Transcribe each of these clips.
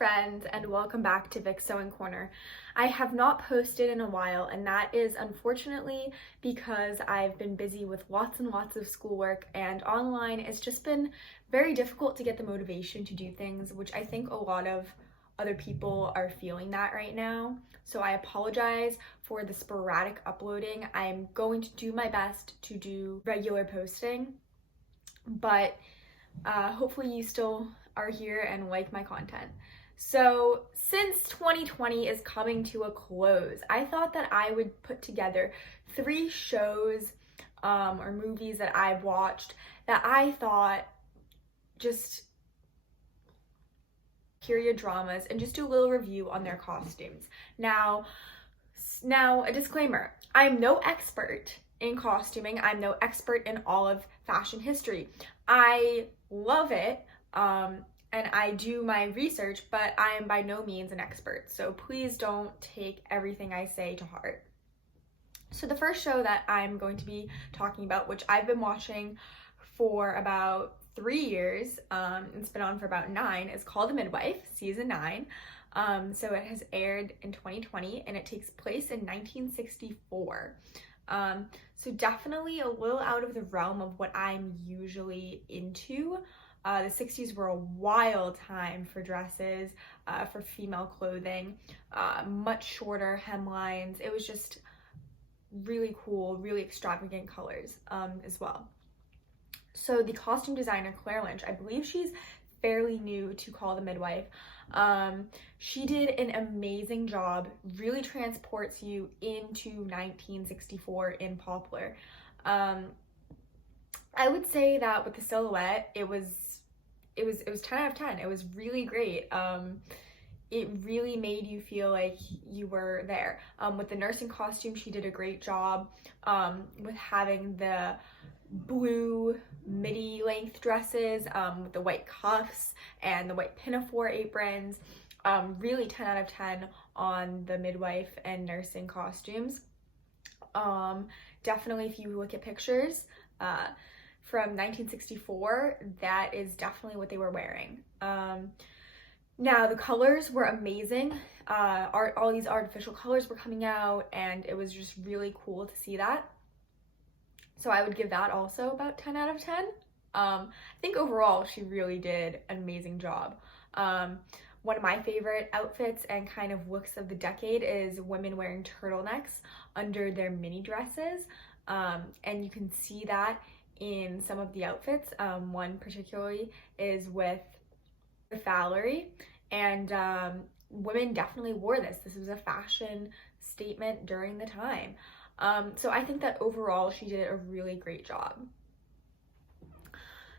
friends, and welcome back to Vic's Sewing Corner. I have not posted in a while, and that is unfortunately because I've been busy with lots and lots of schoolwork, and online it's just been very difficult to get the motivation to do things, which I think a lot of other people are feeling that right now. So I apologize for the sporadic uploading. I'm going to do my best to do regular posting, but hopefully you still are here and like my content. So since 2020 is coming to a close, I thought that I would put together 3 shows or movies that I've watched that I thought just period dramas, and just do a little review on their costumes. Now a disclaimer, I'm no expert in costuming. I'm no expert in all of fashion history. I love it, and I do my research, but I am by no means an expert, so please don't take everything I say to heart. So the first show that I'm going to be talking about, which I've been watching for about 3 years, it's been on for about 9, is called The Midwife, season 9. So it has aired in 2020, and it takes place in 1964. So definitely a little out of the realm of what I'm usually into. The 60s were a wild time for dresses, for female clothing, much shorter hemlines. It was just really cool, really extravagant colors as well. So the costume designer, Claire Lynch, I believe she's fairly new to Call the Midwife. She did an amazing job, really transports you into 1964 in Poplar. I would say that with the silhouette, it was 10 out of 10. It was really great. It really made you feel like you were there. With the nursing costume, she did a great job with having the blue midi length dresses with the white cuffs and the white pinafore aprons. Really 10 out of 10 on the midwife and nursing costumes. Definitely, if you look at pictures from 1964, that is definitely what they were wearing. Now the colors were amazing. All these artificial colors were coming out, and it was just really cool to see that. So I would give that also about 10 out of 10. I think overall she really did an amazing job. One of my favorite outfits and kind of looks of the decade is women wearing turtlenecks under their mini dresses. And you can see that in some of the outfits. One particularly is with Valerie, and women definitely wore this. This was a fashion statement during the time. So I think that overall she did a really great job.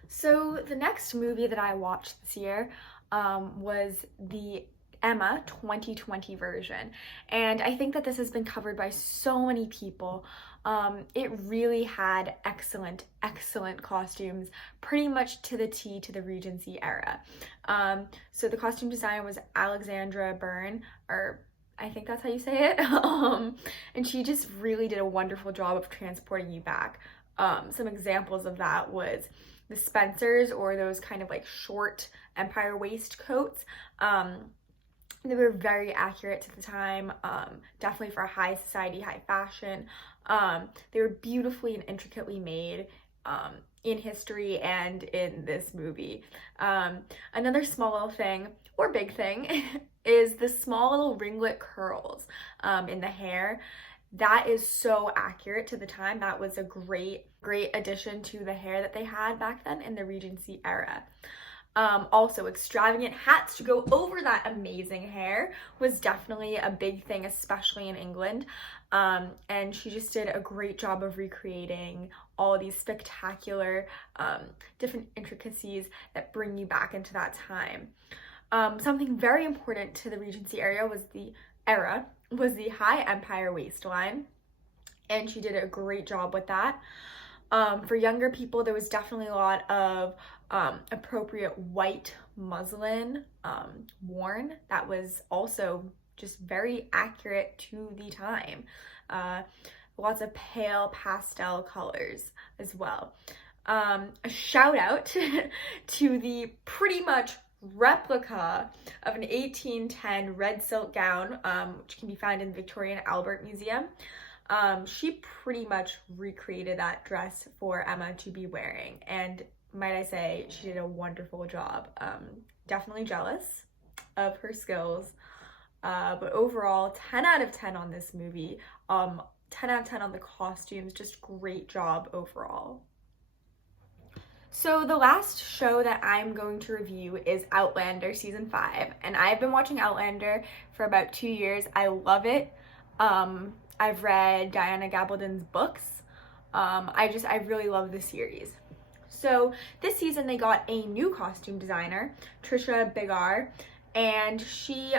So the next movie that I watched this year was the Emma 2020 version, and I think that this has been covered by so many people. It really had excellent costumes, pretty much to the T to the Regency era. So the costume designer was Alexandra Byrne, or I think that's how you say it. And she just really did a wonderful job of transporting you back. Some examples of that was the Spencers, or those kind of like short empire waistcoats. They were very accurate to the time, definitely for high society, high fashion. They were beautifully and intricately made in history and in this movie. Another small little thing, or big thing, is the small little ringlet curls in the hair. That is so accurate to the time. That was a great addition to the hair that they had back then in the Regency era. Also, extravagant hats to go over that amazing hair was definitely a big thing, especially in England. And she just did a great job of recreating all of these spectacular different intricacies that bring you back into that time. Something very important to the Regency era was the high empire waistline, and she did a great job with that. For younger people, there was definitely a lot of appropriate white muslin worn that was also just very accurate to the time. Lots of pale pastel colors as well. A shout out to the pretty much replica of an 1810 red silk gown, which can be found in the Victoria and Albert Museum. She pretty much recreated that dress for Emma to be wearing, and might I say, she did a wonderful job. Definitely jealous of her skills, but overall 10 out of 10 on this movie. 10 out of 10 on the costumes, just great job overall. So the last show that I'm going to review is Outlander season 5, and I've been watching Outlander for about 2 years. I love it. I've read Diana Gabaldon's books. I really love the series. So this season they got a new costume designer, Trisha Biggar, and she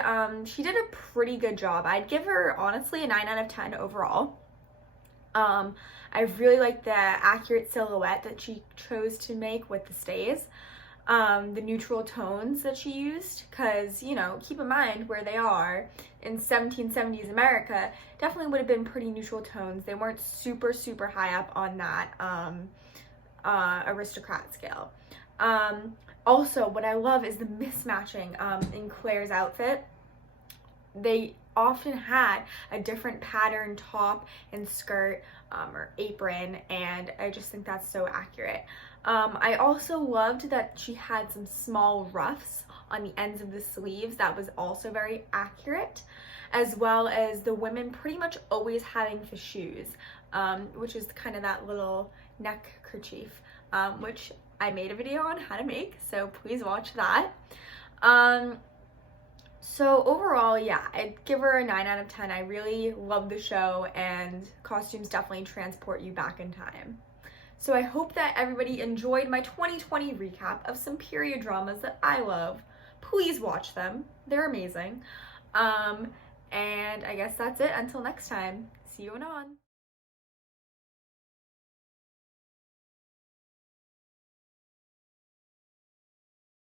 did a pretty good job. I'd give her honestly a 9 out of 10 overall. I really like the accurate silhouette that she chose to make with the stays, the neutral tones that she used, because, you know, keep in mind where they are in 1770s America, definitely would have been pretty neutral tones. They weren't super, super high up on that aristocrat scale. Also, what I love is the mismatching in Claire's outfit. They often had a different pattern top and skirt or apron, and I just think that's so accurate. I also loved that she had some small ruffs on the ends of the sleeves. That was also very accurate, as well as the women pretty much always having fichus, which is kind of that little neck kerchief, which I made a video on how to make, so please watch that. So overall, yeah, I'd give her a 9 out of 10. I really love the show, and costumes definitely transport you back in time. So I hope that everybody enjoyed my 2020 recap of some period dramas that I love. Please watch them. They're amazing. And I guess that's it. Until next time, see you on.